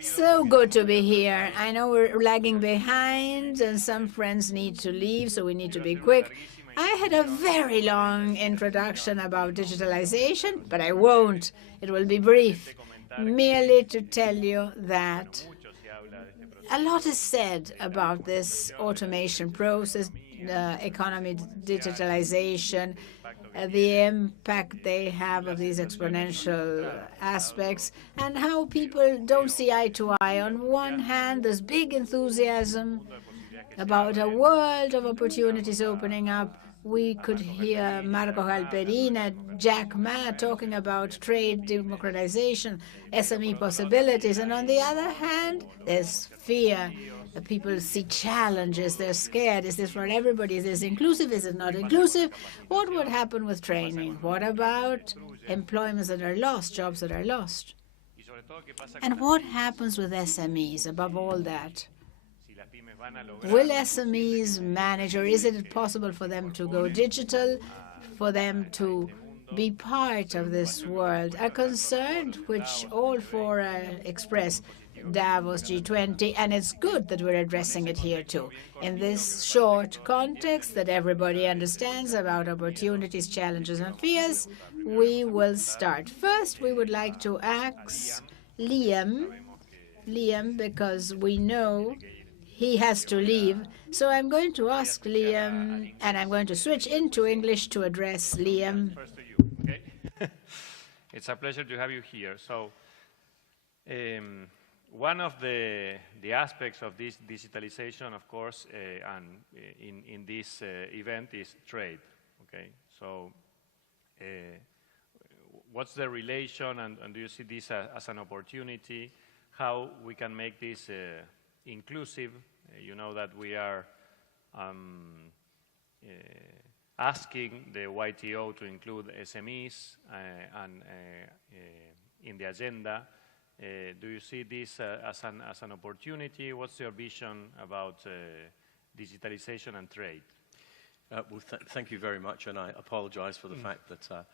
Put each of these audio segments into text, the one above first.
So good to be here. I know we're lagging behind and some friends need to leave, so we need to be quick. I had a very long introduction about digitalization, but I won't. It will be brief. Merely to tell you that a lot is said about this automation process, economy digitalization, the impact they have of these exponential aspects, and how people don't see eye to eye. On one hand, there's big enthusiasm about a world of opportunities opening up. We could hear Marco Galperina, Jack Ma talking about trade democratization, SME possibilities. And on the other hand, there's fear. People see challenges. They're scared. Is this for everybody? Is this inclusive? Is it not inclusive? What would happen with training? What about employments that are lost, jobs that are lost? And what happens with SMEs above all that? Will SMEs manage, or is it possible for them to go digital, for them to be part of this world? A concern which all four express, Davos, G20, and it's good that we're addressing it here too. In this short context that everybody understands about opportunities, challenges, and fears, we will start. First, we would like to ask Liam, because we know he has to leave. So I'm going to ask Liam, and I'm going to switch into English to address Liam. First to you, okay? It's a pleasure to have you here. So, one of the aspects of this digitalization, of course, and in this event is trade, okay? So, what's the relation, and do you see this as an opportunity? How we can make this inclusive? You know that we are asking the YTO to include SMEs and in the agenda. Do you see this as an opportunity? What's your vision about digitalization and trade? Well, thank you very much, and I apologize for the fact that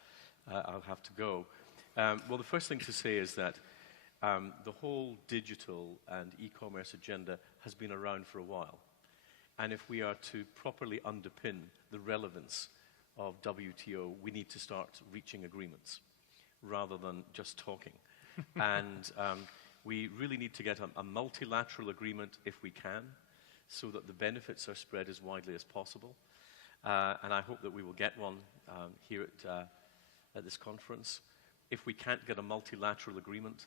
I'll have to go. Well, the first thing to say is that the whole digital and e-commerce agenda has been around for a while. And if we are to properly underpin the relevance of WTO, we need to start reaching agreements rather than just talking. And we really need to get a multilateral agreement if we can, so that the benefits are spread as widely as possible. And I hope that we will get one here at this conference. If we can't get a multilateral agreement,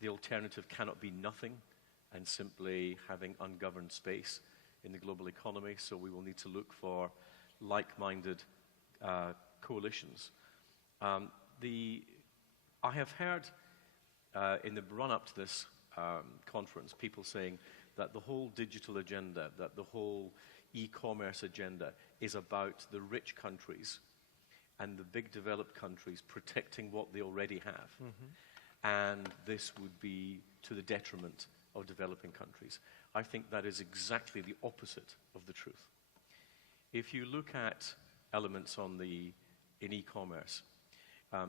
the alternative cannot be nothing and simply having ungoverned space in the global economy. So we will need to look for like-minded coalitions. I have heard in the run-up to this conference people saying that the whole digital agenda, that the whole e-commerce agenda is about the rich countries and the big developed countries protecting what they already have. And this would be to the detriment of developing countries. I think that is exactly the opposite of the truth. If you look at elements in e-commerce,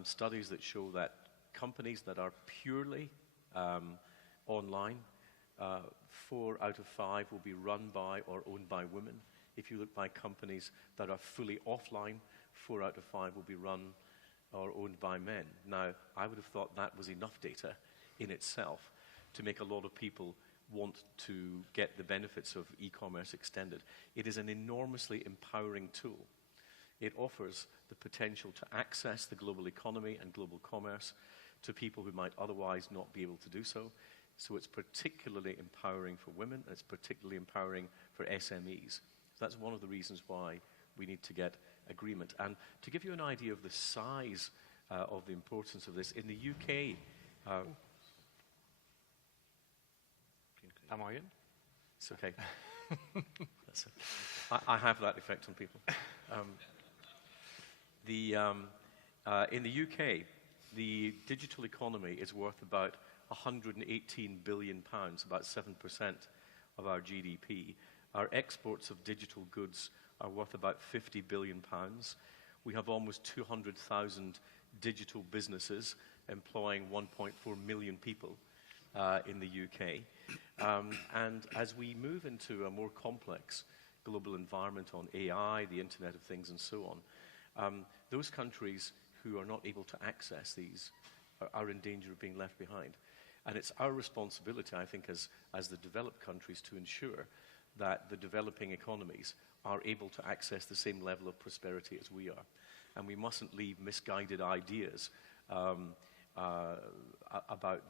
studies that show that companies that are purely online, 4 out of 5 will be run by or owned by women. If you look by companies that are fully offline, 4 out of 5 will be run or owned by men. Now, I would have thought that was enough data in itself to make a lot of people want to get the benefits of e-commerce extended. It is an enormously empowering tool. It offers the potential to access the global economy and global commerce to people who might otherwise not be able to do so. So it's particularly empowering for women, and it's particularly empowering for SMEs. So that's one of the reasons why we need to get agreement. And to give you an idea of the size of the importance of this, in the UK, it's okay. That's it. I have that effect on people. In the UK, the digital economy is worth about £118 billion, about 7% of our GDP. Our exports of digital goods are worth about £50 billion. We have almost 200,000 digital businesses employing 1.4 million people. in the UK. And as we move into a more complex global environment on AI, the Internet of Things, and so on, those countries who are not able to access these are in danger of being left behind. And it's our responsibility, I think, as the developed countries to ensure that the developing economies are able to access the same level of prosperity as we are. And we mustn't leave misguided ideas about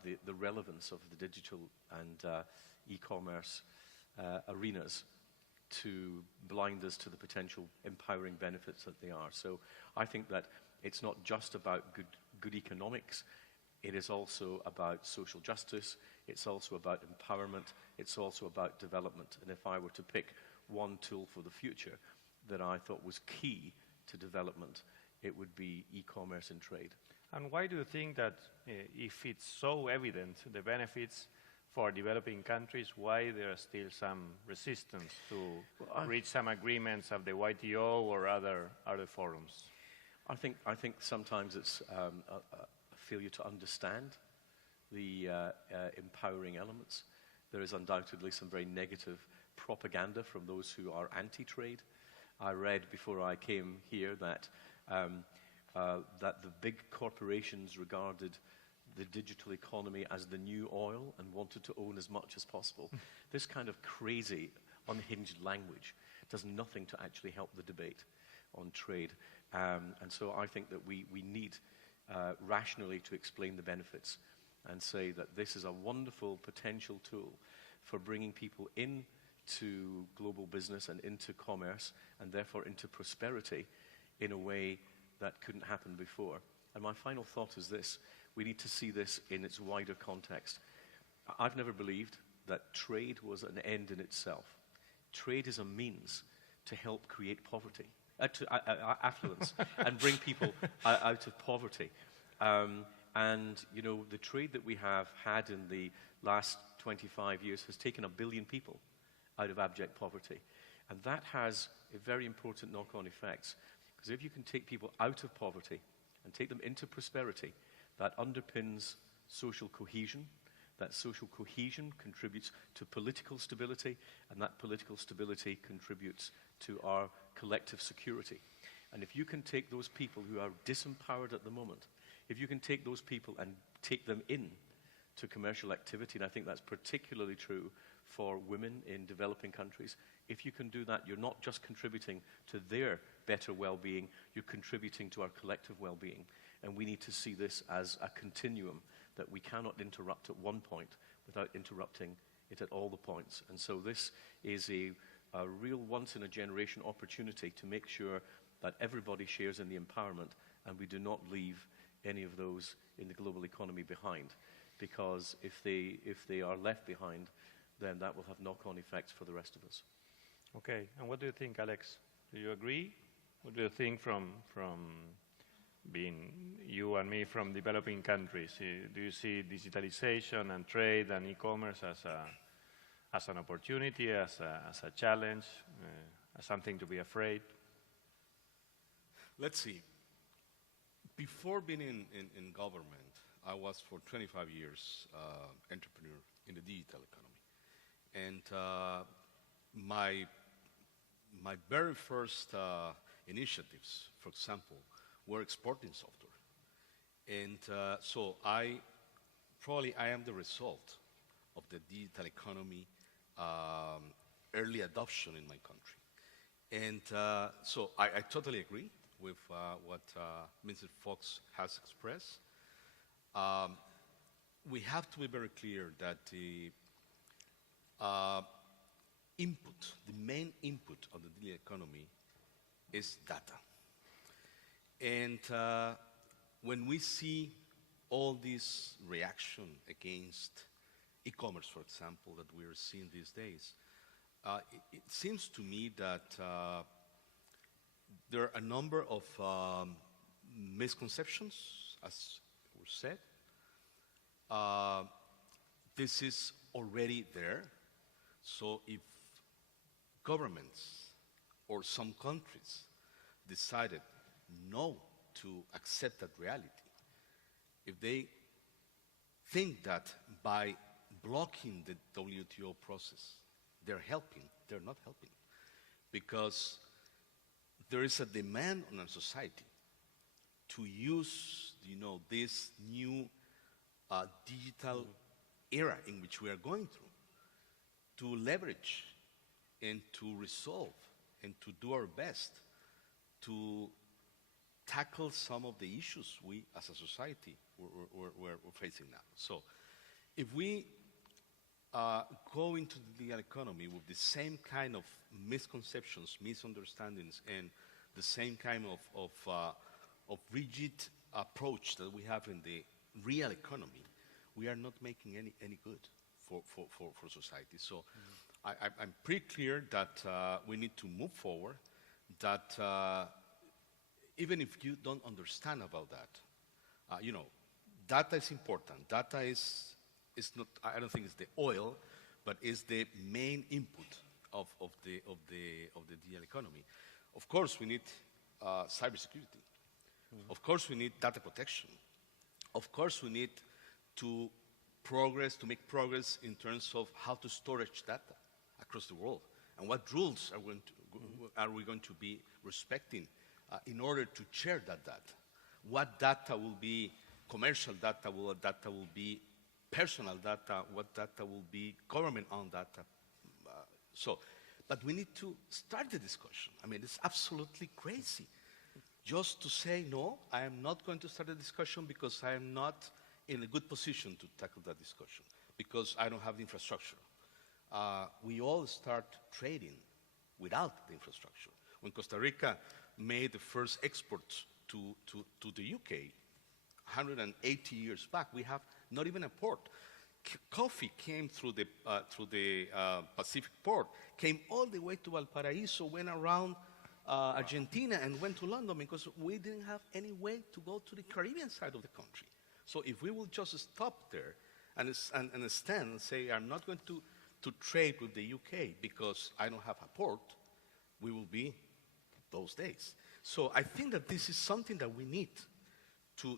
the relevance of the digital and e-commerce arenas to blind us to the potential empowering benefits that they are. So I think that it's not just about good economics, it is also about social justice, it's also about empowerment, it's also about development. And if I were to pick one tool for the future that I thought was key to development, it would be e-commerce and trade. And why do you think that if it's so evident, the benefits for developing countries, why there are still some resistance to reach some agreements of the WTO or other forums? I think sometimes it's a failure to understand the empowering elements. There is undoubtedly some very negative propaganda from those who are anti-trade. I read before I came here that the big corporations regarded the digital economy as the new oil and wanted to own as much as possible. This kind of crazy, unhinged language does nothing to actually help the debate on trade. And so I think that we need rationally to explain the benefits and say that this is a wonderful potential tool for bringing people into global business and into commerce and therefore into prosperity in a way that couldn't happen before. And my final thought is this: we need to see this in its wider context. I've never believed that trade was an end in itself. Trade is a means to help create poverty, affluence, and bring people out of poverty. And, you know, the trade that we have had in the last 25 years has taken 1 billion people out of abject poverty. And that has a very important knock-on effects. Because if you can take people out of poverty and take them into prosperity, that underpins social cohesion. That social cohesion contributes to political stability, and that political stability contributes to our collective security. And if you can take those people who are disempowered at the moment, if you can take those people and take them in to commercial activity, and I think that's particularly true for women in developing countries, if you can do that, you're not just contributing to their better well-being, you're contributing to our collective well-being. And we need to see this as a continuum that we cannot interrupt at one point without interrupting it at all the points. And so this is a real once-in-a-generation opportunity to make sure that everybody shares in the empowerment and we do not leave any of those in the global economy behind. Because if they are left behind, then that will have knock-on effects for the rest of us. Okay, and what do you think, Alex? Do you agree? What do you think from being you and me from developing countries? Do you see digitalization and trade and e-commerce as an opportunity, as a challenge, as something to be afraid? Let's see. Before being in government, I was for 25 years entrepreneur in the digital economy. And my very first initiatives, for example, were exporting software. And so I am the result of the digital economy early adoption in my country. And so I totally agree with what Mr. Fox has expressed. We have to be very clear that the main input of the digital economy is data. And when we see all this reaction against e-commerce, for example, that we are seeing these days, it seems to me that there are a number of misconceptions, as was said. This is already there. So if governments or some countries decided no to accept that reality, if they think that by blocking the WTO process. They're helping. They're not helping. Because there is a demand on our society to use, this new digital era in which we are going through to leverage and to resolve and to do our best to tackle some of the issues we as a society we're facing now. So if we go into the digital economy with the same kind of misconceptions, misunderstandings, and the same kind of rigid approach that we have in the real economy, we are not making any good for society. So I'm pretty clear that we need to move forward, that even if you don't understand about that, data is important. Data is not, I don't think it's the oil, but is the main input of the digital economy. Of course, we need cybersecurity. Of course, we need data protection. Of course, we need to make progress in terms of how to storage data across the world, and what rules are we going to be respecting in order to share that data. What data will be commercial data, what data will be personal data, what data will be government-owned data. But we need to start the discussion. I mean, it's absolutely crazy just to say, no, I am not going to start a discussion because I am not in a good position to tackle that discussion, because I don't have the infrastructure. We all start trading without the infrastructure. When Costa Rica made the first exports to the UK 180 years back, we have not even a port. Coffee came through the Pacific port, came all the way to Valparaiso, went around Argentina and went to London because we didn't have any way to go to the Caribbean side of the country. So if we will just stop there and stand and say, I'm not going to trade with the UK because I don't have a port, we will be those days. So I think that this is something that we need to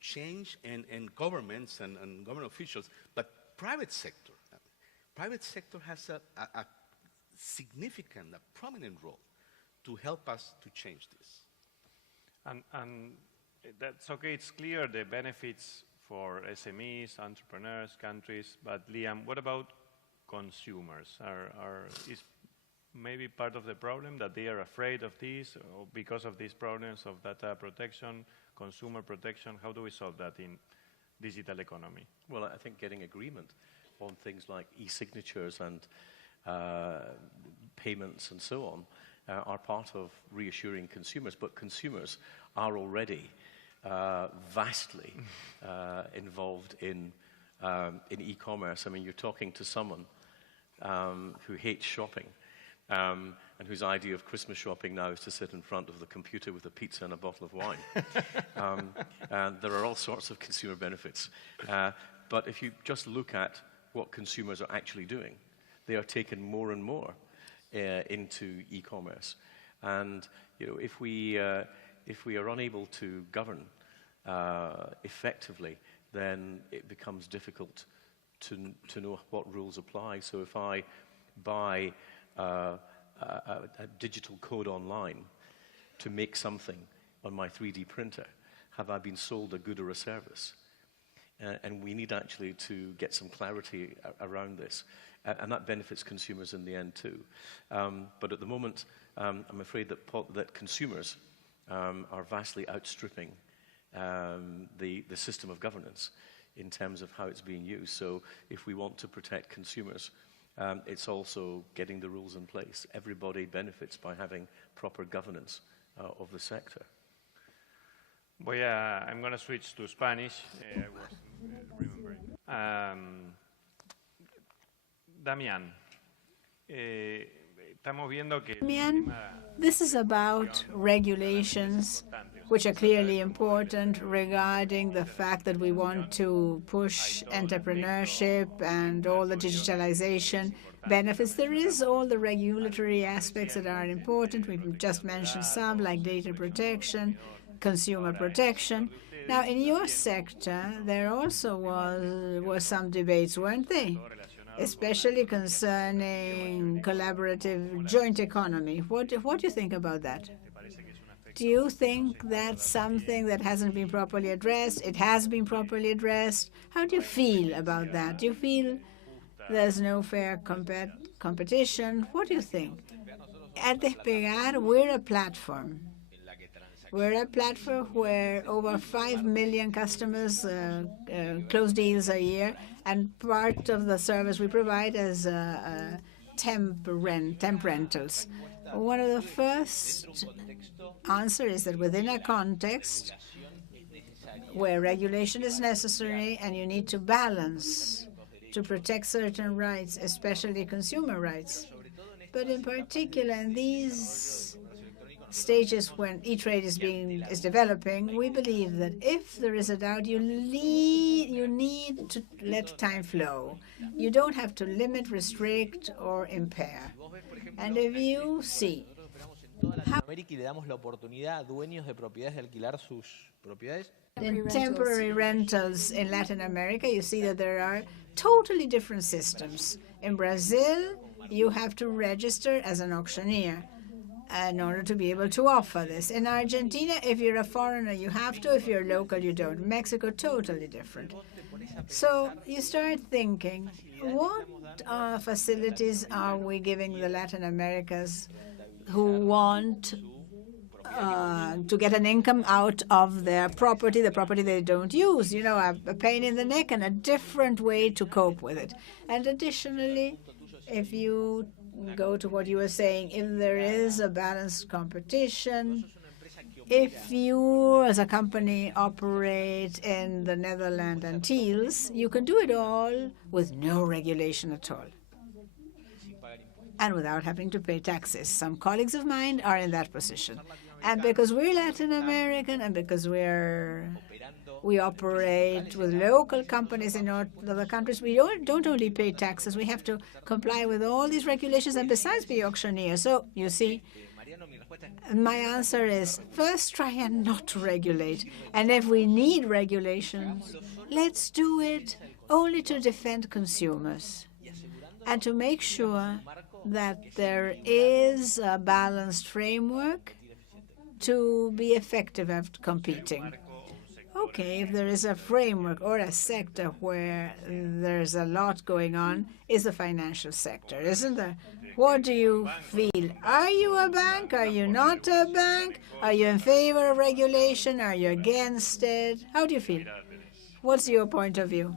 change, and governments and government officials, but private sector. Private sector has a significant, a prominent role to help us to change this. And that's okay, it's clear the benefits for SMEs, entrepreneurs, countries, but Liam, what about consumers? Is maybe part of the problem that they are afraid of this, or because of these problems of data protection, consumer protection? How do we solve that in digital economy? Well, I think getting agreement on things like e-signatures and payments and so on are part of reassuring consumers, but consumers are already vastly involved in e-commerce. I mean, you're talking to someone who hates shopping, and whose idea of Christmas shopping now is to sit in front of the computer with a pizza and a bottle of wine. And there are all sorts of consumer benefits. But if you just look at what consumers are actually doing, they are taken more and more into e-commerce. And if we are unable to govern effectively, then it becomes difficult to know what rules apply. So if I buy a digital code online to make something on my 3D printer, have I been sold a good or a service? And we need actually to get some clarity around this. And that benefits consumers in the end too. But at the moment, I'm afraid that consumers are vastly outstripping the system of governance in terms of how it's being used. So if we want to protect consumers, it's also getting the rules in place. Everybody benefits by having proper governance of the sector. I'm going to switch to Spanish. I was remembering. Damián, estamos viendo que Damián, this is about regulations which are clearly important regarding the fact that we want to push entrepreneurship and all the digitalization benefits. There is all the regulatory aspects that are important. We've just mentioned some, like data protection, consumer protection. Now, in your sector, there also was some debates, weren't they? Especially concerning collaborative joint economy. What do you think about that? Do you think that's something that hasn't been properly addressed? It has been properly addressed. How do you feel about that? Do you feel there's no fair competition? What do you think? At Despegar, we're a platform. We're a platform where over 5 million customers close deals a year, and part of the service we provide is temp rentals. One of the first answers is that within a context where regulation is necessary and you need to balance to protect certain rights, especially consumer rights, but in particular in these stages when e-trade is developing, we believe that if there is a doubt, you need to let time flow. You don't have to limit, restrict, or impair. And if you see in temporary rentals in Latin America, you see that there are totally different systems. In Brazil, you have to register as an auctioneer in order to be able to offer this. In Argentina, if you're a foreigner, you have to. If you're local, you don't. Mexico, totally different. So you start thinking, what facilities are we giving the Latin Americans who want to get an income out of their property, the property they don't use? You know, a pain in the neck and a different way to cope with it. And additionally, if you go to what you were saying, if there is a balanced competition, if you as a company operate in the Netherlands Antilles, you can do it all with no regulation at all and without having to pay taxes. Some colleagues of mine are in that position. And because we're Latin American and because we operate with local companies in other countries, we don't only pay taxes, we have to comply with all these regulations and besides be auctioneers. So, you see, my answer is, first try and not regulate. And if we need regulations, let's do it only to defend consumers and to make sure that there is a balanced framework to be effective at competing. Okay, if there is a framework or a sector where there's a lot going on, is the financial sector, isn't there? What do you feel? Are you a bank? Are you not a bank? Are you in favor of regulation? Are you against it? How do you feel? What's your point of view?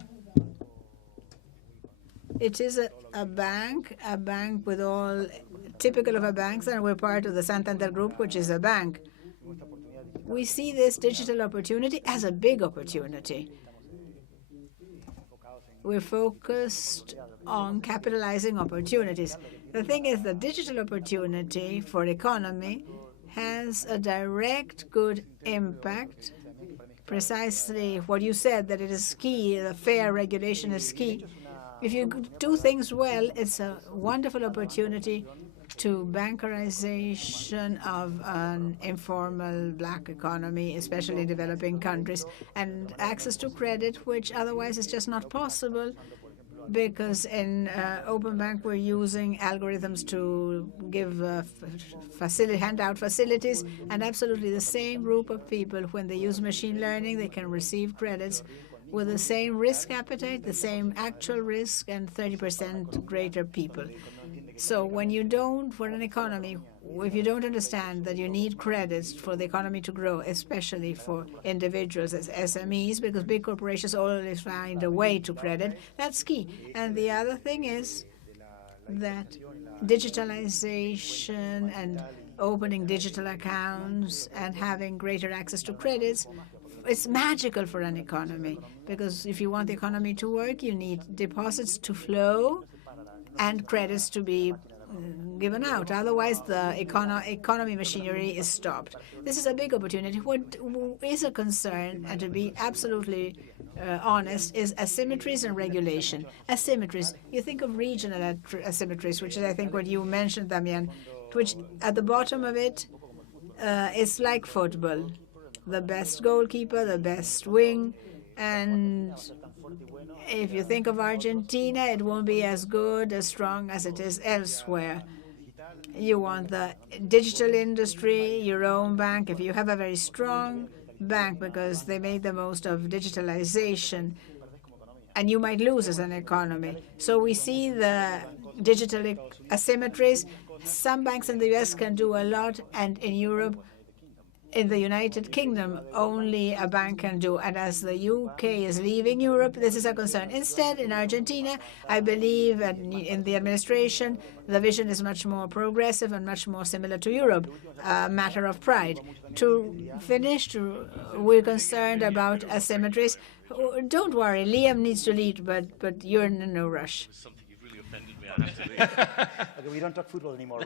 It is a bank with all typical of a bank, and we're part of the Santander Group, which is a bank. We see this digital opportunity as a big opportunity. We're focused on capitalizing opportunities. The thing is, the digital opportunity for economy has a direct good impact. Precisely what you said, that it is key, the fair regulation is key. If you do things well, it's a wonderful opportunity to bankerization of an informal black economy, especially in developing countries, and access to credit, which otherwise is just not possible, because in Open Bank we're using algorithms to give hand out facilities, and absolutely the same group of people, when they use machine learning, they can receive credits with the same risk appetite, the same actual risk, and 30% greater people. So when you don't, for an economy, if you don't understand that you need credits for the economy to grow, especially for individuals as SMEs, because big corporations always find a way to credit, that's key. And the other thing is that digitalization and opening digital accounts and having greater access to credits, it's magical for an economy, because if you want the economy to work, you need deposits to flow and credits to be given out. Otherwise, the economy machinery is stopped. This is a big opportunity. What is a concern, and to be absolutely honest, is asymmetries and regulation. Asymmetries. You think of regional asymmetries, which is, I think, what you mentioned, Damian, which at the bottom of it is like football. the best goalkeeper, the best wing, and if you think of Argentina, it won't be as good, as strong as it is elsewhere. You want the digital industry, your own bank. If you have a very strong bank because they make the most of digitalization, and you might lose as an economy. So we see the digital asymmetries. Some banks in the US can do a lot, and in Europe, in the United Kingdom, only a bank can do. And as the UK is leaving Europe, this is a concern. Instead, in Argentina, I believe in the administration, the vision is much more progressive and much more similar to Europe, a matter of pride. To finish, we're concerned about asymmetries. Don't worry, Liam needs to lead, but you're in no rush. Okay, we don't talk football anymore.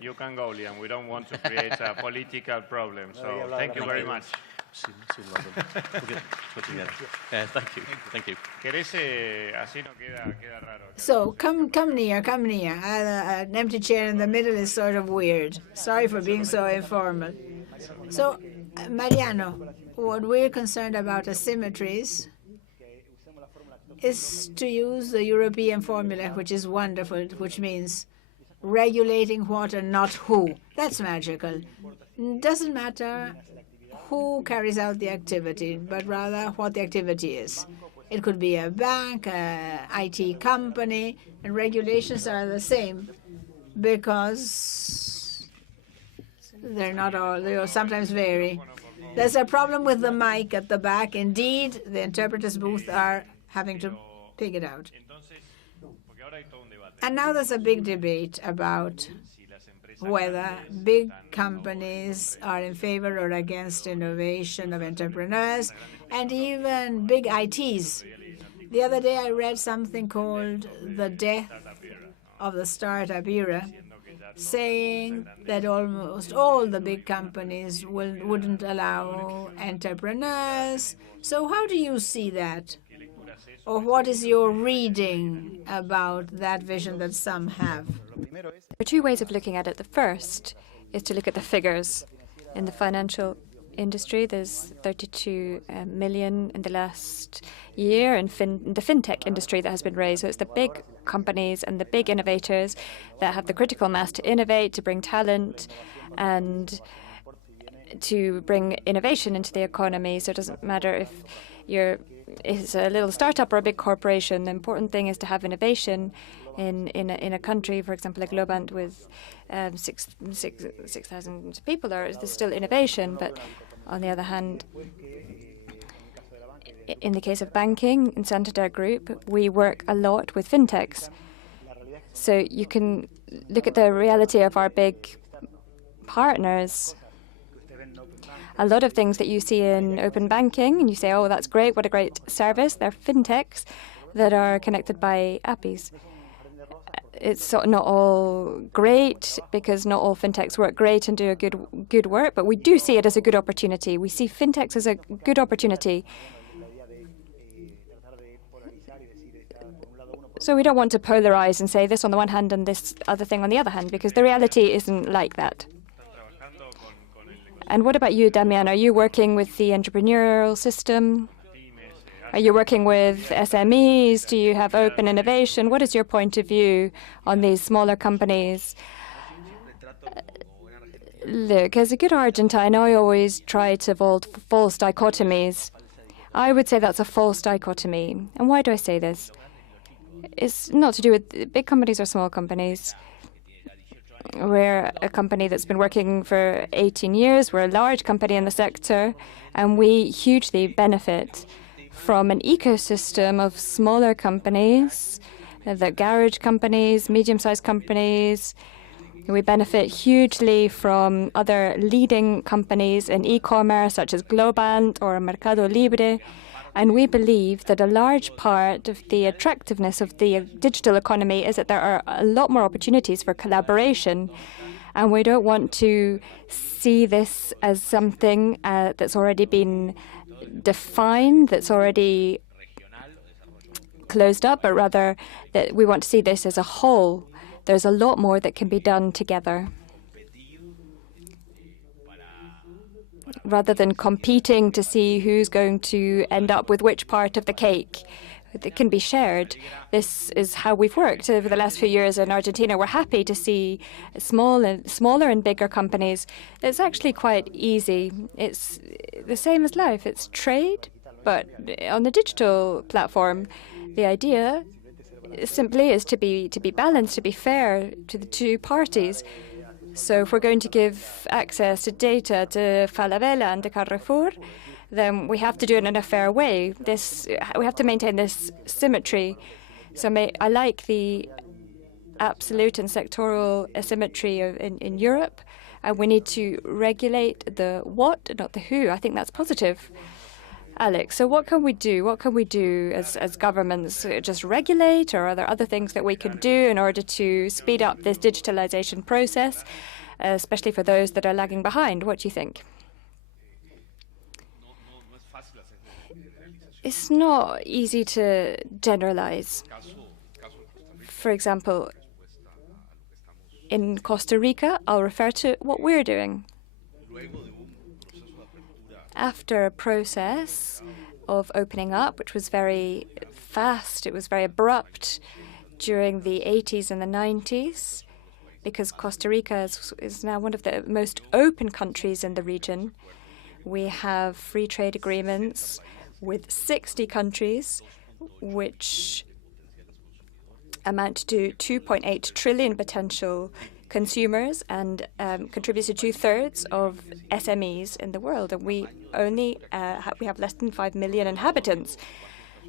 You can go, Liam. We don't want to create a political problem. So thank you very much. See you in London. We'll get together. Thank you. Thank you. Así no queda raro. So come near, come near. An empty chair in the middle is sort of weird. Sorry for being so informal. So, Mariano, what we're concerned about asymmetries is to use the European formula, which is wonderful, which means regulating what and not who. That's magical. Doesn't matter who carries out the activity, but rather what the activity is. It could be a bank, an IT company, and regulations are the same because they're not all, they sometimes vary. There's a problem with the mic at the back. Indeed, the interpreter's booth are having to pick it out. And now there's a big debate about whether big companies are in favor or against innovation of entrepreneurs and even big ITs. The other day I read something called The Death of the Startup Era, saying that almost all the big companies wouldn't allow entrepreneurs. So how do you see that? Or what is your reading about that vision that some have? There are two ways of looking at it. The first is to look at the figures. In the financial industry, there's 32 million in the last year in the fintech industry that has been raised. So it's the big companies and the big innovators that have the critical mass to innovate, to bring talent, and to bring innovation into the economy. So it doesn't matter if it's a little startup or a big corporation. The important thing is to have innovation in a country, for example, like Globant with 6,000 people. There's still innovation, but on the other hand, in the case of banking, in Santander Group, we work a lot with fintechs. So you can look at the reality of our big partners. A lot of things that you see in open banking, and you say, oh, that's great, what a great service. They're fintechs that are connected by APIs. It's not all great because not all fintechs work great and do a good work, but we do see it as a good opportunity. We see fintechs as a good opportunity. So we don't want to polarize and say this on the one hand and this other thing on the other hand, because the reality isn't like that. And what about you, Damian? Are you working with the entrepreneurial system? Are you working with SMEs? Do you have open innovation? What is your point of view on these smaller companies? Look, as a good Argentine, I always try to avoid false dichotomies. I would say that's a false dichotomy. And why do I say this? It's not to do with big companies or small companies. We're a company that's been working for 18 years. We're a large company in the sector, and we hugely benefit from an ecosystem of smaller companies, the garage companies, medium-sized companies. We benefit hugely from other leading companies in e-commerce, such as Globant or Mercado Libre. And we believe that a large part of the attractiveness of the digital economy is that there are a lot more opportunities for collaboration. And we don't want to see this as something that's already been defined, that's already closed up, but rather that we want to see this as a whole. There's a lot more that can be done together. rather than competing to see who's going to end up with which part of the cake that can be shared. This is how we've worked over the last few years in Argentina. We're happy to see smaller and bigger companies. It's actually quite easy. It's the same as life. It's trade, but on the digital platform. The idea simply is to be balanced, to be fair to the two parties. So if we're going to give access to data to Falabella and to Carrefour, then we have to do it in a fair way. We have to maintain this symmetry. So I like the absolute and sectoral asymmetry in Europe, and we need to regulate the what, not the who. I think that's positive. Alex, so what can we do? What can we do as governments? Just regulate, or are there other things that we can do in order to speed up this digitalization process, especially for those that are lagging behind? What do you think? It's not easy to generalize. For example, in Costa Rica, I'll refer to what we're doing. After a process of opening up, which was very fast, it was very abrupt during the 80s and the 90s, because Costa Rica is now one of the most open countries in the region. We have free trade agreements with 60 countries, which amount to 2.8 trillion potential consumers and contributes to 2/3 of SMEs in the world. And we only we have less than 5 million inhabitants.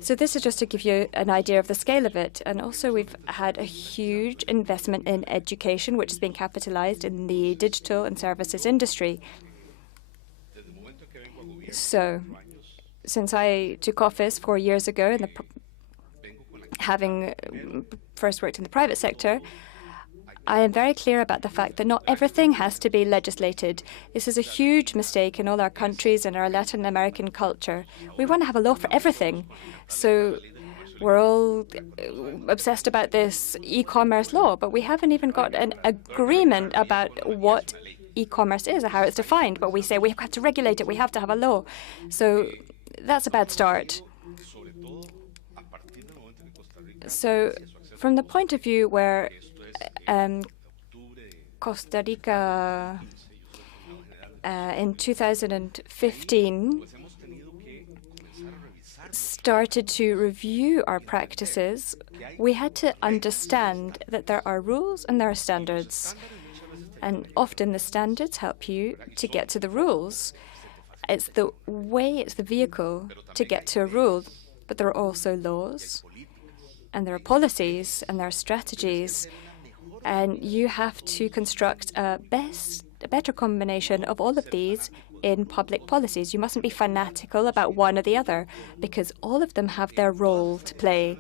So this is just to give you an idea of the scale of it. And also we've had a huge investment in education, which has been capitalized in the digital and services industry. So since I took office 4 years ago, having first worked in the private sector, I am very clear about the fact that not everything has to be legislated. This is a huge mistake in all our countries and our Latin American culture. We want to have a law for everything. So we're all obsessed about this e-commerce law, but we haven't even got an agreement about what e-commerce is or how it's defined. But we say we have to regulate it, we have to have a law. So that's a bad start. So from the point of view where Costa Rica in 2015 started to review our practices, we had to understand that there are rules and there are standards. And often the standards help you to get to the rules. It's the way, it's the vehicle to get to a rule, but there are also laws, and there are policies, and there are strategies. And you have to construct a better combination of all of these in public policies. You mustn't be fanatical about one or the other, because all of them have their role to play.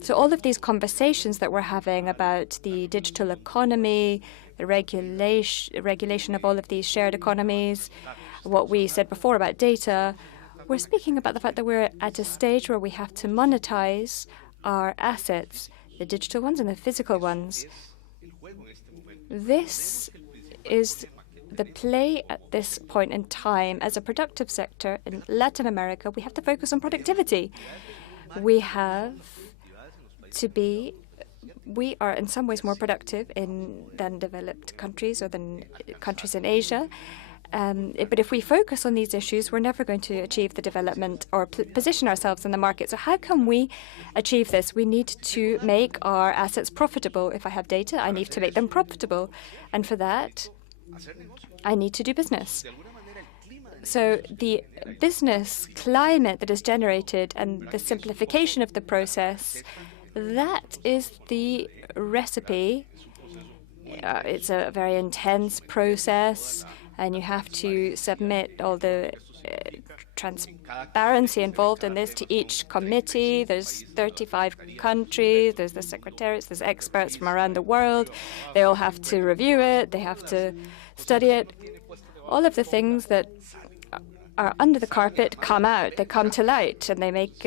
So all of these conversations that we're having about the digital economy, the regulation of all of these shared economies, what we said before about data, we're speaking about the fact that we're at a stage where we have to monetize our assets, the digital ones and the physical ones. This is the play at this point in time. As a productive sector in Latin America, we have to focus on productivity. We are in some ways more productive than developed countries or than countries in Asia. But if we focus on these issues, we're never going to achieve the development or position ourselves in the market. So how can we achieve this? We need to make our assets profitable. If I have data, I need to make them profitable. And for that, I need to do business. So the business climate that is generated and the simplification of the process, that is the recipe. It's a very intense process, and you have to submit all the transparency involved in this to each committee. There's 35 countries, there's the secretariats, there's experts from around the world. They all have to review it, they have to study it. All of the things that are under the carpet come out, they come to light, and they make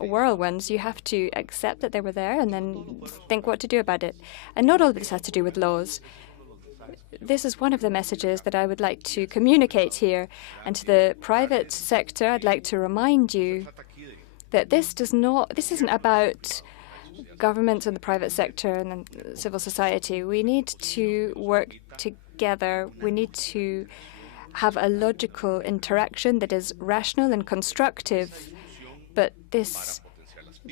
whirlwinds. You have to accept that they were there and then think what to do about it. And not all of this has to do with laws. This is one of the messages that I would like to communicate here. And to the private sector, I'd like to remind you that this isn't about governments and the private sector and the civil society. We need to work together. We need to have a logical interaction that is rational and constructive. But this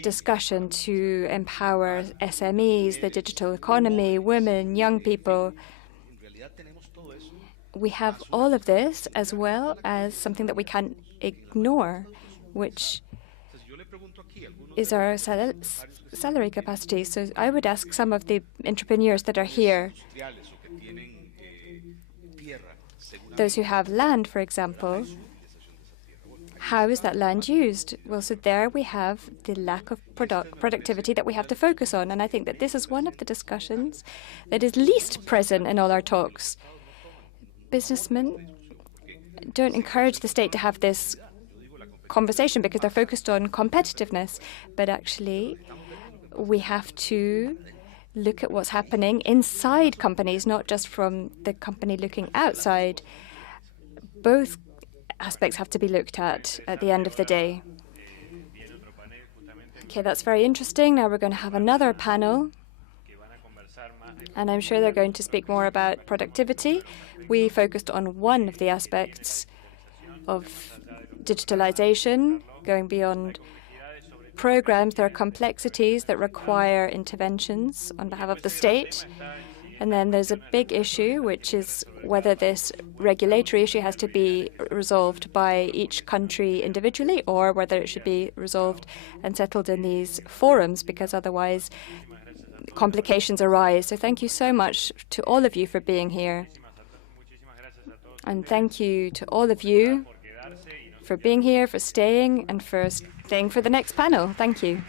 discussion to empower SMEs, the digital economy, women, young people, we have all of this as well as something that we can't ignore, which is our salary capacity. So I would ask some of the entrepreneurs that are here, those who have land, for example, how is that land used? Well, so there we have the lack of productivity that we have to focus on. And I think that this is one of the discussions that is least present in all our talks. Businessmen don't encourage the state to have this conversation because they're focused on competitiveness. But actually, we have to look at what's happening inside companies, not just from the company looking outside. Both aspects have to be looked at the end of the day. Okay, that's very interesting. Now we're going to have another panel, and I'm sure they're going to speak more about productivity. We focused on one of the aspects of digitalization, going beyond programs. There are complexities that require interventions on behalf of the state. And then there's a big issue, which is whether this regulatory issue has to be resolved by each country individually or whether it should be resolved and settled in these forums, because otherwise complications arise. So thank you so much to all of you for being here. And thank you to all of you for being here, for staying, and for staying for the next panel. Thank you.